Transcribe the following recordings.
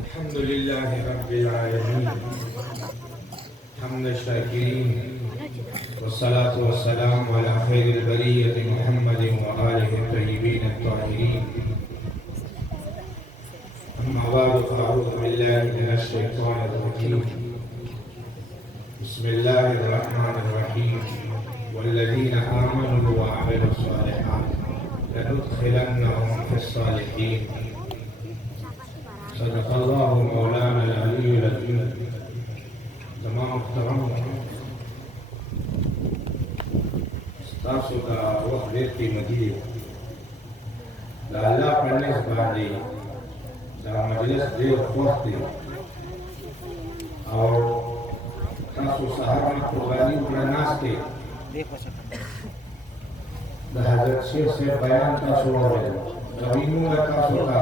الحمد لله رب العالمين حمد الشاكرين والصلاة والسلام على خير البرية محمد وآله الطيبين الطاهرين. أما بعد فأعوذ بالله من الشيطان الرجيم. بسم الله الرحمن الرحيم. والذين آمنوا وعملوا الصالحات لندخلنهم في الصالحين. صدق الله مولانا العلي العظيم. تمام محترم تاسو کا وخت ډېر قیمتي دی. د الله په نس باندې دا مجلس ډېر خوښ دی او تاسو سهار نه قرباني وکړه ناست دی. د حضرت شیخ صاحب بیان تاسو واورېدل. زمینونه تاسو ته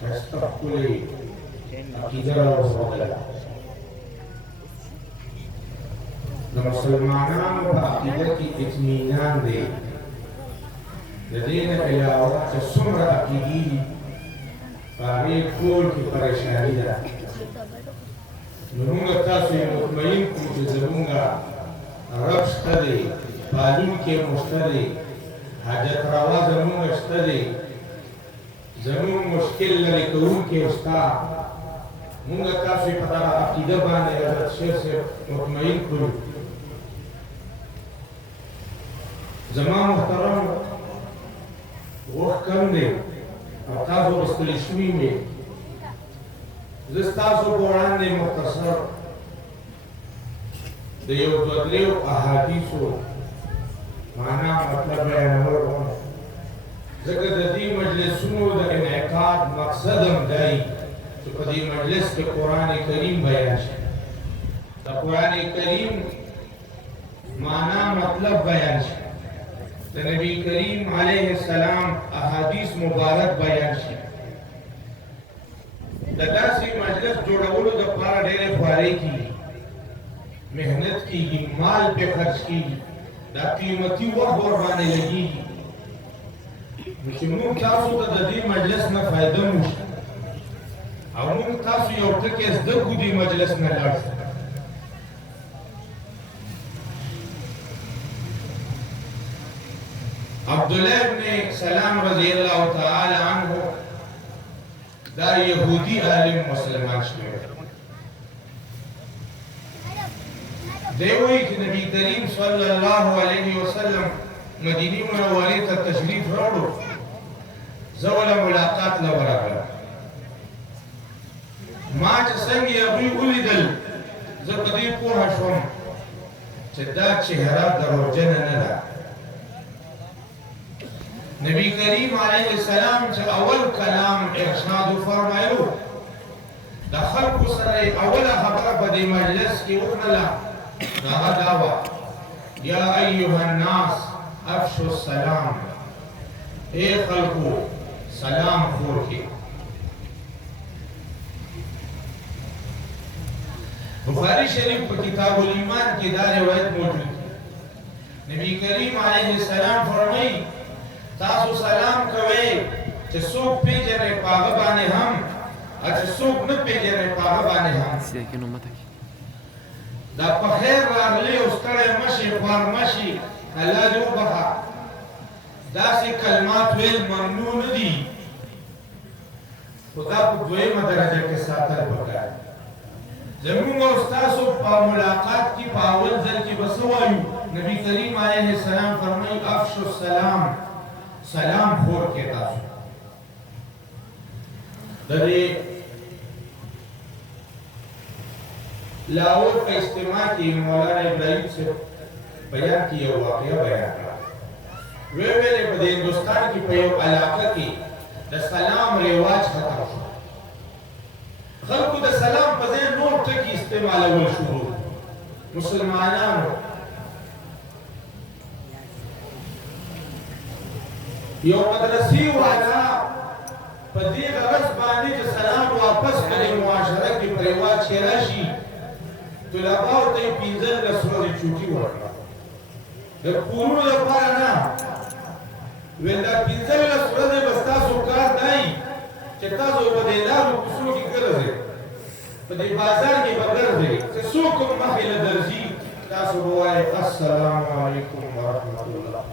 ښایسته ښکلې عقیده راوښودله. د مسلمانانو په عقیده کې اطمینان دی. د دې نه علاوه چې څومره عقیدې دي په هغې ټول کې پریشاني ده. نو موږ تاسو یې مطمئن کړو چې زموږ رب شته دی، پالونکی مو شته دی، حاجت روا زموږ شته دی، زموږ مشکل لرې کوونکی شته. موږ تاسو یې په دغه عقیده باندې حضرت شیخ صاحب مطمئن کړو. زما محترم وخت کم دی او تاسو به ستړي شوي وې. زه ستاسو په وړاندې مختصر د یو دوه درېو احادیثو معنا مطلب بیانول غواړم، ځکه د دې مجلسونو د انعقاد مقصد هم دی چې په دې مجلس کې قرآن کریم بیان شي، د قرآن کریم معنا مطلب بیان شي، د نبی کریم علیه السلام احادیث مبارک بیان شي. د داسې مجلس جوړولو دپاره ډېرې خوارۍ کېږي، محنت کېږي، مال پې خرچ کېږي، دا قیمتي وخت ورباندې لګېږي. نو چې موږ تاسو ته د دې مجلس نه فایده موشي او موږ تاسو یو ټکی زده کړو دې مجلس نه لاړ شو. عبداللہ ابن سلام رضی اللہ تعالی عنہ دا یہودی عالم مسلمان شوی. دیوئی کہ نبی کریم صلی اللہ علیہ وسلم مدینی منوری تا تشریف راوړو، زولا ملاقات لورغله. ما چې څنګه هغوی ولیدل زه په دې پوهه شوم چې دا چهره دروغجنه نه ده. نبی کریم علیہ السلام چې اول کلام ارشاد فرمایو د خلکو سره اوله خبره په دې مجلس کې وکړله، هغه دا وه: یا ایها الناس افشوا السلام. ای خلکو سلام خور کړئ. بخاری شریف په کتاب الایمان کې دا روایت موجود دی. نبی کریم علیہ السلام فرمایي تاسو سلام کوئ چې څوک پیژنئ په هغه باندې هم او چې څوک نه پیژنئ په هغه باندې هم. دا په خیر راغلی او ستړی مه شئ، خوار مه شئ، الله دې وبخه. داسې کلمات ویل ممنوع نه دي، خو دا په دویمه درجه کې ساتل پکار. زموږ او ستاسو په ملاقات کې په اول ځل کې به څه وایو؟ نبي کریم علیه السلام فرمایي افشوا السلام، سلام خور کې تاسو. د دې لاهور په اجتماع کې مولانا ابراهیم صاحب بیان کې یو واقعه بیان کړه. ویلې په هندوستان کې په یو علاقه کې د سلام رواج ختم شو. خلکو د سلام په ځای نور ټکي استعمالول شروع. مسلمانانو یو مدرسې والا په دې غرض باندې چې سلام واپس کړي معاشره کې په رواج کې راشي، طلباو ته یې 15 ورځې چوټي ورکړه. د کورونو لپاره نه، ویل دا 15 ورځې به ستاسو کار دی تاسو په دې لارو کوڅو کې ګرځئ په دې بازار کې به ګرځئ چې څوک هم مخې له درځي تاسو به وایئ السلام علیکم ورحمة الله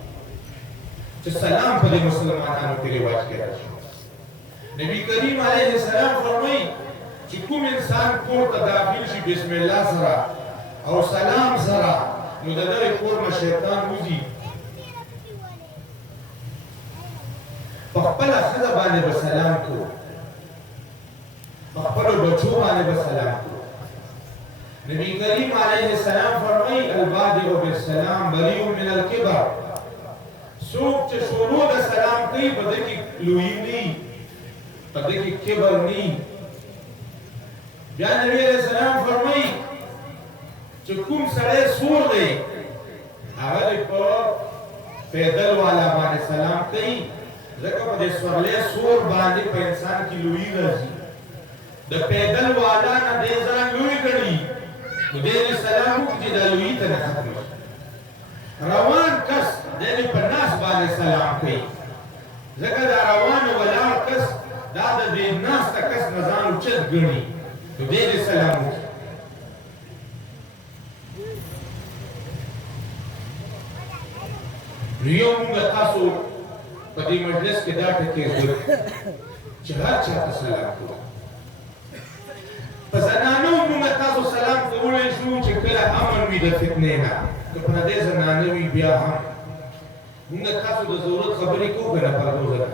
چې سلام په دې مسلمانانو کې رواج کې راشي نبی کریم علیه السلام فرمایي چې کوم انسان کور ته داخل شي بسم الله سره او سلام سره نو د دغه کور نه شیطان وځي په خپله ښځه باندې به سلام کړو په خپلو بچو باندې به سلام کړو نبی کریم علیه السلام فرمایي البادئ بالسلام بریء من الکبر څوک چې شروع د سلام کوي په دې کې لویي نه په دې کې کبر نه بیا نبی علیہ السلام فرمایي چې کوم سړی سور دی هغه په پیدل والا باندې سلام کوي ځکه په دې سورلې سور باندې په انسان کې لوی راځي د پیدل والا نه دې ځان لوی کړي نو دې سلام وکړي د لوی ته نه ختم روان کس دې په ناس باندې سلام کوي ځکه دا روان ولاړ کس دا د دې ناس ته کس نه ځان اوچت ګڼي نو دې سلام وکړي یو موږ تاسو په دې مجلس کې دا ټکي وکړو چې هر چا ته سلام کوو په زنانو موږ تاسو سلام کولی شو چې کله امن وي د فتنې نه که پردې زنانه وي بیا هم موږ تاسو د ضرورت خبرې کوو که نه پردوزه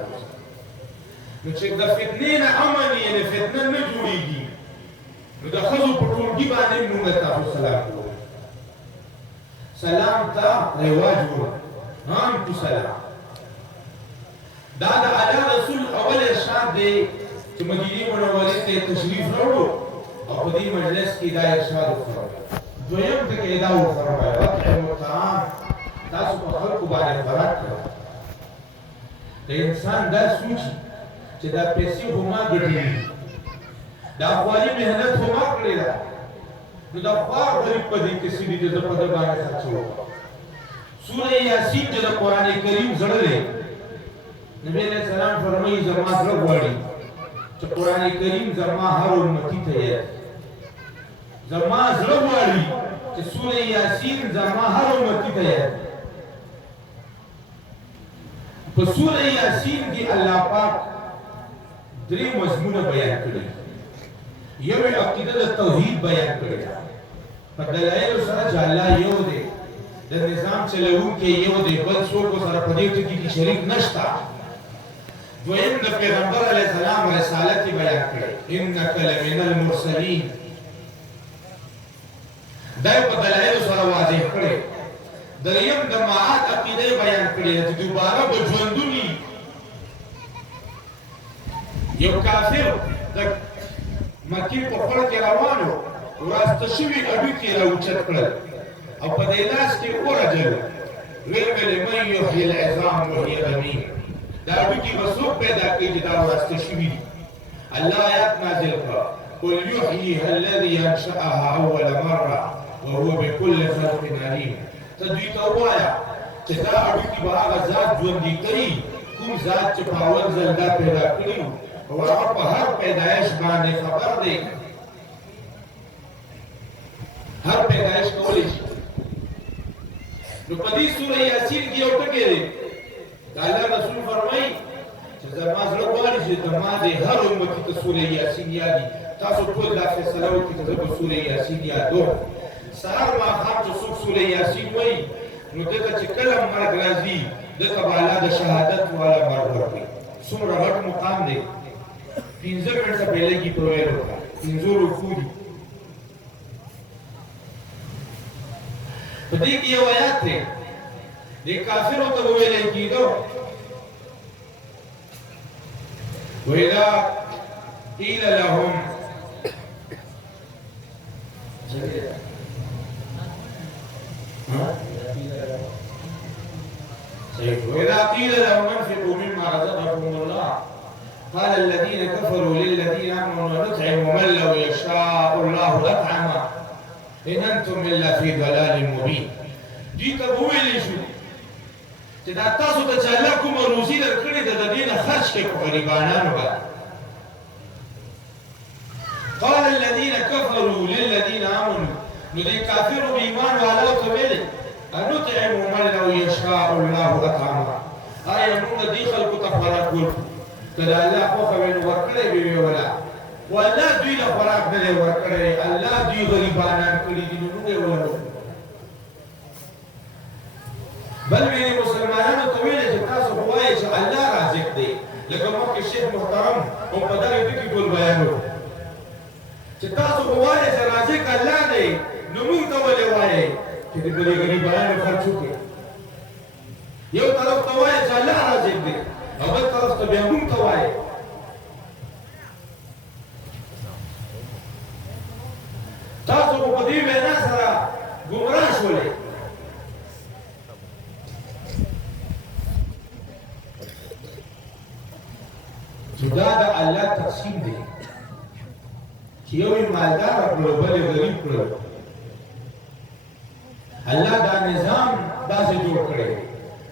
نو چې د فتنې نه امن یعنې فتنه نه جوړېږي نو د ښځو په ټولګي باندې موږ تاسو سلام کوو سلام ته رواج وو عام کو سلام دا د اعلی رسول اول ارشاد دی چې مدینه منوره ته تشریف راوړو او په دې مجلس کې دا ارشاد وکړو دویم ته کې دا وفرمایي اطعموا الطعام تاسو په خلکو باندې خوراک کړئ د انسان دا سوچي چې دا پیسې خو ما ګټلې دا خواري مهنت خو ما کړې ده نو دا خوار غریب په دې کې سړي د په دې باندې خرڅ وکړو سورہ یاسین چې د قران کریم زړه دی نبی علیہ السلام فرمایي زما زړه غواړي چې قران کریم زما هر امتی ته یې زما زړه غواړي چې سورہ یاسین زما هر امتی ته یې په سورہ یاسین کې الله پاک درې مضمون بیان کړي یو عقیده د توحید بیان کړي په دلایل سره چې الله یو دی د نظام چلوونکی یو دی بل څوک سره په دې ټکي کې شریک نشته دویم د پیغمبر علیه السلام رسالت بیان کړي انک لمن المرسلین دا په دلایل سره واضح کړي دریم د معاد عقیده بیان کړي چې دوباره به ژوندونی یو کافر د مکې په خړ کې روانو وراسته شوي اډوکي راوچت کړل او په دې لاس کې ورجل ویل من یحیی العظام وهي رمیم دا اډوکي به څوک پیدا کوي چې دا وراسته شوي دي الله آیات نازل کړه قل یحییها الذي انشأها اول مره وهو بكل خلق علیم ته دوی ته ووایه چې دا اډوکي به هغه ذات ژوندي کوي کوم ذات چې په اول ځل دا پیدا کړي او هغه په هر پیدایش باندې خبر دی هر پیدایش کولی شي نو په دې سورہ یاسین کې یو ټکی دی دا الله رسول فرمایي چې زما زړه غواړي چې زما د هر امت ته سورہ یاسین یادي تاسو ټول دا فیصله وکړئ چې زه سورہ یاسین یادوم سهار ماښام چې څوک سورہ یاسین وایي نو دته چې کله مرګ راځي دته به الله د شهادت والا مرګ ورکړي څومره غټ مقام دی 15 منټه پهلے کی پرووایډ ہوتا ہے 15 رکوع دي په دې کې یو آیات دی د کافرو ته ویل کېدو وإذا قيل لهم وإذا قيل لهم انفقوا مما رزقكم الله قال الذين كفروا للذين آمنوا نطعم من لو يشاء الله أطعمه إن أنتم إلا في ضلال مبين دي ته ویل شو چې دا تاسو ته چې الله کوم روزي درکړې ده د دې نه خرج کړئ په غریبانو باندې قال الذين كفروا للذين آمنوا ندي كافر بإيمان وعلى وتويل أنطعم من لو يشاء الله أطعمه آية من دي خلق تفرق كل كذا الله خوف من وركله بي ولا والله دوی له خوراک نه ورکړي الله دوی غریبانان کړي دي نو نه ورو بل وی مسلمانانو ته ویل چې تاسو وایي چې الله رازق دی لکه مخکې شیخ محترم او په دغه ټکي ټول بیانو چې تاسو وایي چې رازق الله دی نو موږ ته ولې وایي چې دې غریبانو خرچ وکړي یو طرف ته وایي چې الله رازق دی او بل طرف ته بیا موږ ته وایي تاسو په دې وینا سره ګمراه شولې دا د الله تقسیم دی چې یو مالدار کړو بل غریب کړو الله دا نظام داسې جوړ کړی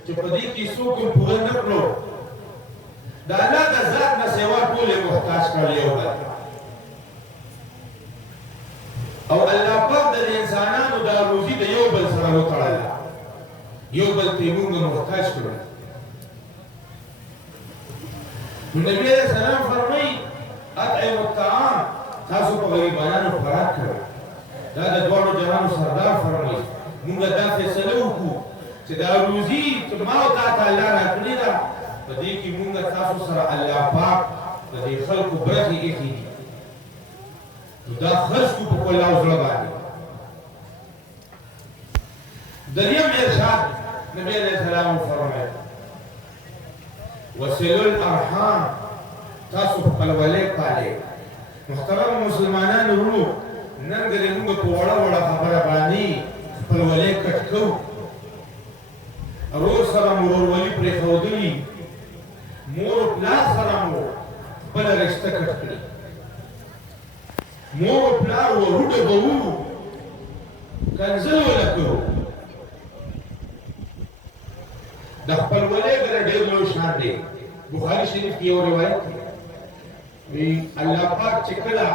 چې په دې کې څوک پوره نه کړو دا الله د ذات نه سیوا ټول محتاج کړی یو بل او الله پاک د انسانانو د روزي د یو بل سره وتړل یو بل ته موږ محتاج کړو نبی علیہ السلام فرمائی اطعم الطعام تاسو په غریبانو خوراک کړئ دا د دوړو جوانو سردار فرمائی موږ دا فیصله وکړو چې دا روزي چې ما او تا الله راکړې ده په دې کې موږ تاسو سره الله پاک د دې خلکو برخې ایښي دي دا خرج کو په کولا او زړه باندې دریم ارشاد نبی علیہ السلام فرمایي وصلوا الارحام تاسو خپل ولې پاله محترم مسلمانانو ورو نن غره موږ په وړه وړه خبره باندې خپل ولې کټکو ورور سره مرور ولې پرې خودلی مور پلار سره مو خپل رشتہ کټکړي مور پلار ورته وو کنځل ولکو د خپل ولې غره ډېر لوی شان دی بخاری شریف کې یو روایت دی الله پاک چې کله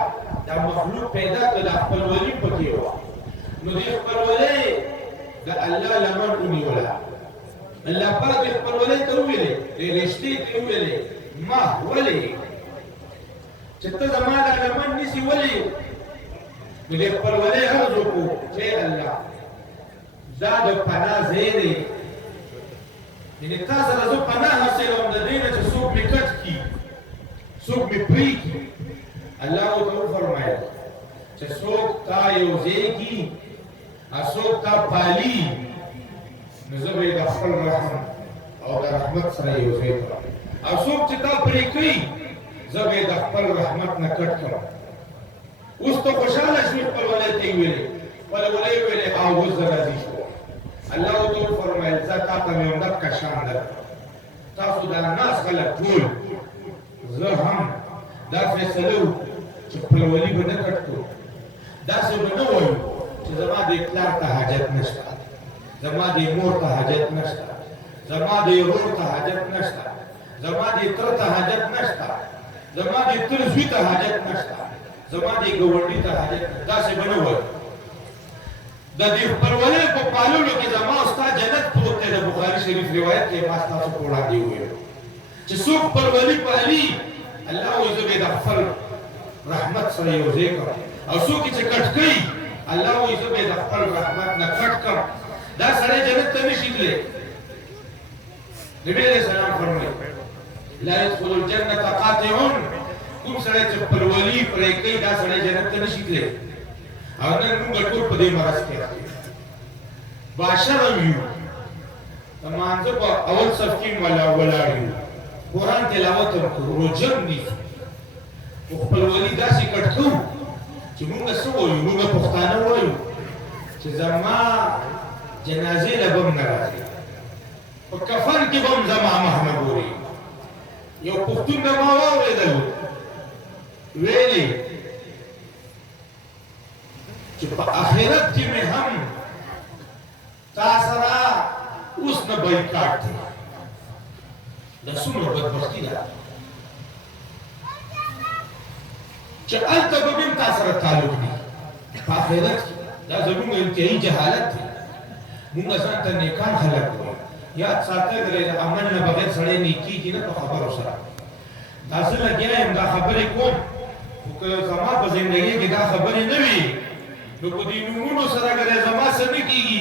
دا مخلوق پیدا کړ د خپل ولې پکې و نو د خپل ولې د الله لمن ونیولا الله پاک خپل ولې ته ویلې رښتې ته ویلې ما ولې چې ته زما د لمن نسی ولې نو د خپل ولې هرڅو کو چې الله دا د پناه ځای دی یعنی تاسو راځو پناه حاصلوم د دې نه چې څوک می کټ کی څوک می پری کی الله تعالی فرمایي چې څوک تا یو ځای کی څوک تا پالي نو زه به د خپل رحم او د رحمت سره یو ځای کړم او څوک چې تا پری کوي زه به د خپل رحمت نه کټ کړم اوس ته خوشاله شې خپل ولایت ویلې ولې ویلې او زه راځي الله تعالی فرمایي زکات مې اندر کا شان ده تاسو دا ناس خلک ټول زه هم دا فیصله چې خپل ولی به نه کټو دا څه به نه وایو چې زما د پلار ته حاجت نشته زما د مور ته حاجت نشته زما د ورور ته حاجت نشته زما د تر ته حاجت نشته زما د تر زوی ته حاجت نشته زما د ګوندې ته حاجت دا څه به نه وایو د دې پرولې په پالولو کې زما استاد جنت پروت دی د بخاری شریف روایت کې ما تاسو په وړاندې ویل چې څوک پرولې پالي الله عز وجل د خپل رحمت سره یو ځای کړ او څوک چې کټ کوي الله عز وجل د خپل رحمت نه کټ کړ دا سره جنت ته نشي تللی نبی علیہ السلام فرمایي لا يدخل الجنه قاطع کوم سره چې پرولې پرې کوي دا سره جنت ته نشي تللی او نن موږ ټول په دې مرز کې باشر یو تمانځه په اول صف کې ولاړ یو قرآن تلاوت وکړو روزم دي خپل ولي داسې کټکو چې موږ څه وایو موږ پښتانه وایو چې زما جنازې له بم نه راځي په کفن کې بم زما محمد ووري یو پښتون د ما واورېدل ویلي چې په آخرت کې مې هم تا سره اوس نه بایکاټ دی دا څومره بدبختي ده چې هلته به بیا تا سره تعلق دي په آخرت کې دا زموږ انتهایي جهالت دی موږ ځان ته نیکان خلک وایو یاد ساته د عمل نه بغیر سړی نیکېږي نه په خبرو سره دا زه لګیا یم دا خبرې کوم خو که زما په زندګۍ کې دا خبرې نه وي نو په دې نومونو سره اګر زما څه نه کېږي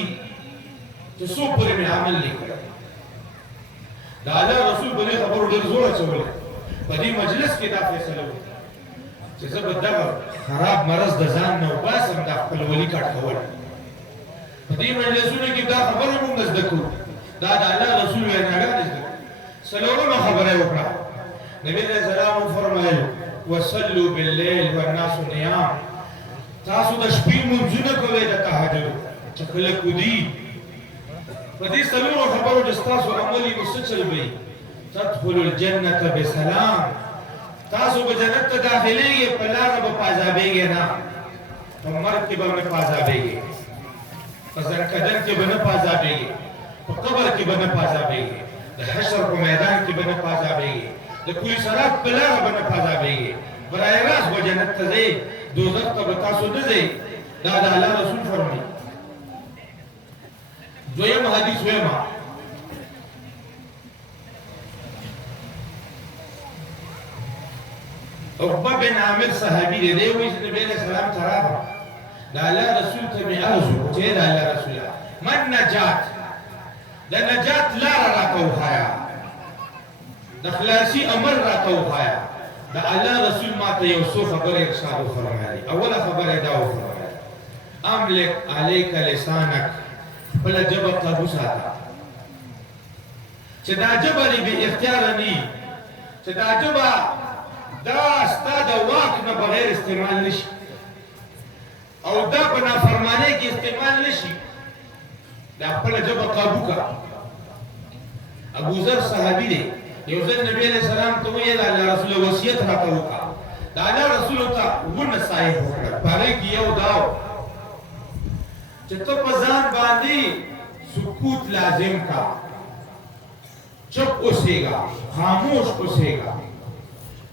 چې څو پورې مې عمل نه کړی د الله رسول په دې خبرو ډېر زور اچولی په دې مجلس کې دا فیصله وکړه چې زه به دغه خراب مرض د ځان نه وباسم دا خپل ولي کټ کول په دې مجلسونو کې دا خبره موږ زده کړو دا د الله رسول ویناګانې زده کړو څلورمه خبره یې وکړه نبي علیه السلام وفرمایل وصلوا باللیل والناس نیام تاسو د شپې لمونځونه کوئ د تهجد چې خلک ودي په دې څلورو خبرو چې ستاسو عملي نو څه چل وي تدخلوا الجنة بسلام تاسو به جنت ته داخلېږئ په لاره به پازابېږئ نه په مرګ کې به نه پازابېږئ په زنکدن کې به نه پازابېږئ په قبر کې به نه پازابېږئ د حشر په میدان کې به نه پازابېږئ د پولیس رات په لاره به نه پازابېږئ برای راست به جنت ته ځئ دوزخ ته به تاسو نه ځئ دا د الله رسول فرمایي دویم حدیث ویما عقبه بن عامر صحابي دی دی وایي چې نبی علیه السلام ته راغله د الله رسول ته مې عرض وکړو چې د الله رسوله من نجات د نجات لاره راته وښایه د خلاصي امر راته وښایه د الله رسول ما ته یو څو خبرې ارشاد وفرمایلې اوله خبره یې دا وفرمایله املک علیک لسانک خپله ژبه قابو ساته چې دا ژبه دې بې اختیاره نه وي چې دا ژبه دا ستا د واک نه بغیر استعمال نشي او دا په نافرمانۍ کې استعمال نشي دا خپله ژبه قابو کړه ابوذر صحابي دی یو ځل نبی علیه السلام ته وویل الله رسول وصیت راته وکړه د الله رسول ته اووه نصایح وکړل په هغې کې یو دا و چې ته په ځان باندې سکوت لازم کا چپ اوسېږه خاموش اوسېږه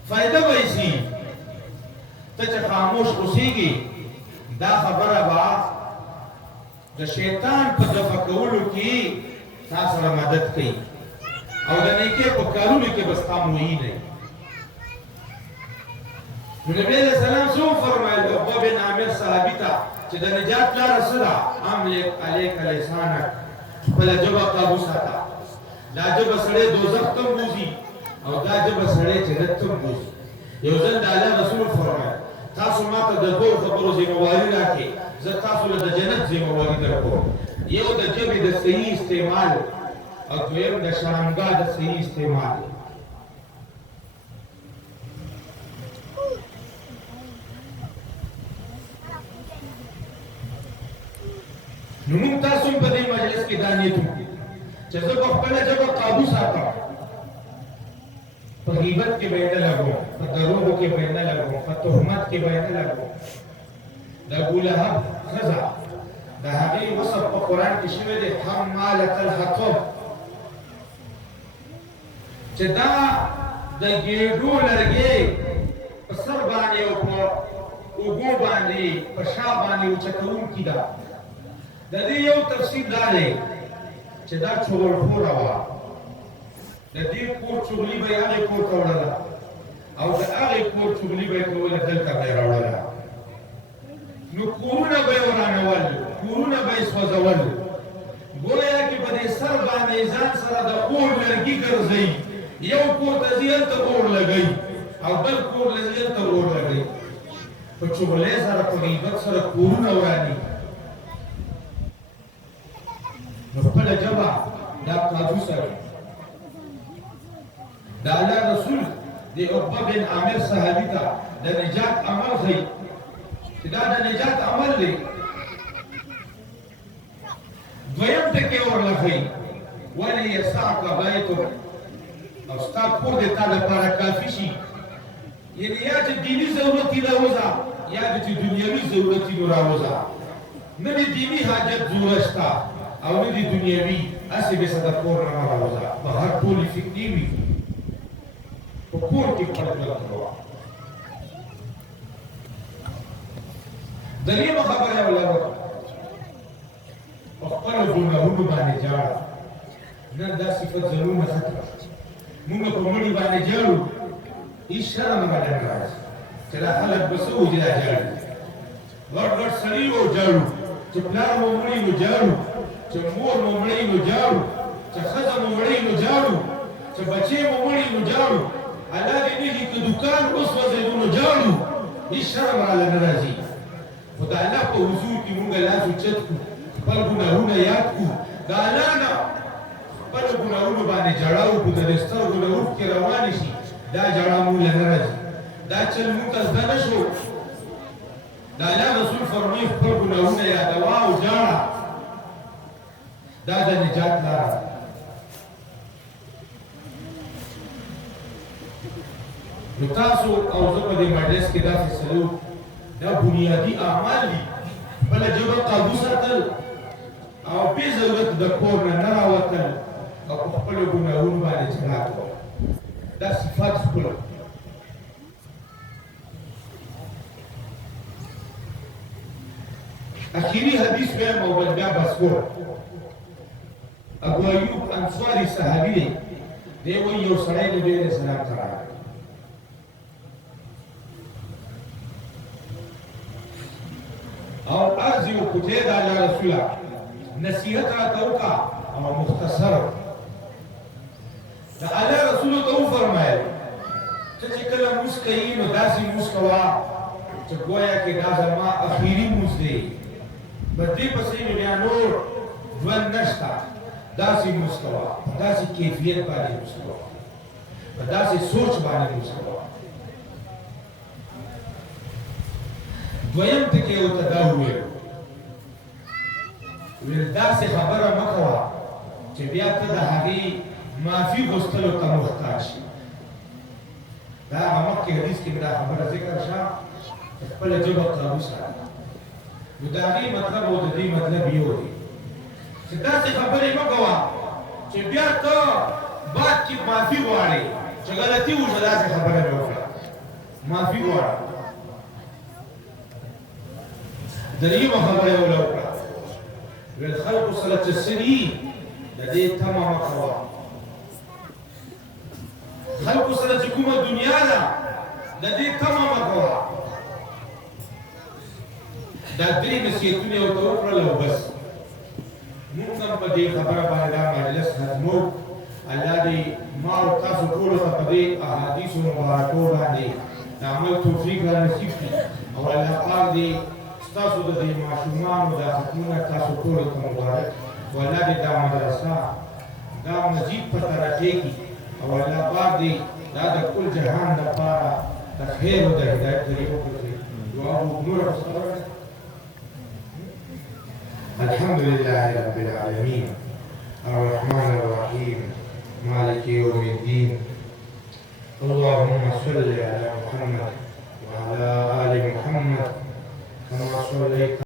فائدہ ویسی ته چې خاموش اوسېږي دا خبره به د شیطان په دفع کولو کې تا سره مدد کوي او د نیکۍ په کارونو کې به ستا معین وي نو نبي علیه السلام څه وفرمایل عقبه بن عامر صحابي ته چې د نجات لاره څه ده املک علیک لسانک خپله ژبه قابو ساته دا ژبه سړی دوزخ ته بوځي او دا ژبه سړی جنت ته بوځي یو ځل د الله رسول فرمایل تاسو ما ته د دوو خبرو ذمهواري راکړئ زه تاسو له د جنت ذمهواري درکوم یو د ژبې د صحیح استعمال او دویم د شرمګاه د صحیح استعمال نو موږ تاسو په دې مجلس کې دا نیت وکړو چې زه به خپله ژبه قابو ساتم په غیبت کې به یې نه لګوم په دروغو کې به یې نه لګوم په تهمت کې به یې نه لګوم د ابولهب ښځه د هغې وصف په قرآن کې شوی دی حمالة الحطب چې دا د ګېډو لرګې په سر باندې او په اوږو باندې په شا باندې اوچتوونکې ده د دې یو تفسیر دا دی چې دا چغلخوره وه د دې کور چغلي به یې هغې کور ته وړله او د هغې کور چغلي به یې کوله دلته به یې راوړله نو کورونه به یې ورانول کورونه به یې سوځول ګویا کې په دې سر باندې ځان سره د اور لرګي ګرځوي یو کور ته ځي هلته اور لګوي او بل کور له ځي هلته اور لګوي په چغلۍ سره په غیبت سره کورونه وراني نو خپله ژبه دا قابو سره د الله رسول د عقبه بن عامر صحابي ته د نجات عمل ښیي چې دا د نجات عمل دی دویم ټکی ورله ښیي ولیسعک بیتک او ستا کور د تا لپاره کافي شي یعنې یا چې دیني ضرورت یې راوځه یا د چې دنیوي ضرورت یې راوځه نه د دیني حاجت ضرورت شته او نه د دنیوي هسې به څه د کور نه مه راوځه بهر ټولې فکري وي په کور کې خپل ژوند کوه دریم خبره ولا خپل ګناهونو باندې جاړه نن دا صفت ضرور نه ختمه موږ په مړي باندې جاړو هیڅ شرم باندې راځي چې دا خلک به څه وځي دا جاړي ګډ سړي و جاړو چې پلار مو مړي نو جاړو چې مور مو مړي نو جاړو چې ښځه مو مړي نو جاړو چې بچې مو مړي نو جاړو الله دې نه کې دکان اوس وځي نو جاړو هیڅ شرم راله نه راځي خدای الله په حضور کې موږ لاس اوچت کړو خپل ګناهونه یاد کړو د الله نه خپل ګناهونو باندې جړاو کړو د سترګو له اوښکې روانې شي دا جړا موږ له نه راځي دا چل موږ ته زده نه شو د الله رسول فرمایي خپل ګناهونه یادوه او جاړه دا د نجات لاره ده نو تاسو او زه په دې مجلس کې داسې سلوک دا بنیادي اعمال دي بله ژبه قابو ساتل او بې ضرورت د کور نه نه راوتل او په خپلو ګناهونو باندې جړا کول دا صفات خپله اخیری حدیث وایم او بل بیا بس کول ابو ایوب انصاري صحابي دی دی وایي یو سړی نبي علیه السلام ته راغی او عرض یو کوټې دا یا رسوله نصیحت راته وکړه او مختصر د الله رسولو ته وفرمایل ته چې کله لمونځ کوي نو داسې لمونځ کوه چې گویا کې دا زما اخري لمونځ دی په دې پسې مې بیا نور ژوند نشته داسې لمونځ کوه په داسې کیفیت باندې لمونځ کوه په داسې سوچ باندې لمونځ کوه دویم ټکی ورته دا وویل ویل داسې خبره مه کوه چې بیا ته د هغې معافي غوښتلو ته محتاج شي دا هغه مخکې حدیث کې دا خبره ذکر شه چې خپله ژبه قابو ساته نو د هغې مطلب او د دې مطلب یو دی چې داسې خبرې مه کوه چې بیا ته بعد کې معافي غواړې چې غلطي وشوه داسې خبره مې وکړه معافي غواړه دریمه خبره یې وله وکړه ویل خلکو سره چې څه دي د دې تمه مه کوه خلکو سره چې کومه دنیا ده د دې تمه مه کوه دا درې نصیحتونه یې ورته وکړل او بس موږ هم په دې خبره باندې دا مجلس ختمو الله دې ما او تاسو ټولو ته په دې احادیثو مبارکو باندې د عمل توفیق را نصیب کړي او الله پاک دې تاسو د دې ماشومانو د ختمونه تاسو ټولو ته مبارک او الله دې دا مدرسه دا مزید په ترقۍ کړي او الله پاک دې دا د ټول جهان لپاره د خیر او د هدایت طریقو وکړي دعا وکړو الحمد لله رب العالمين الرحمن الرحيم مالك يوم الدين اللهم صل على محمد وعلى آل محمد كما صليت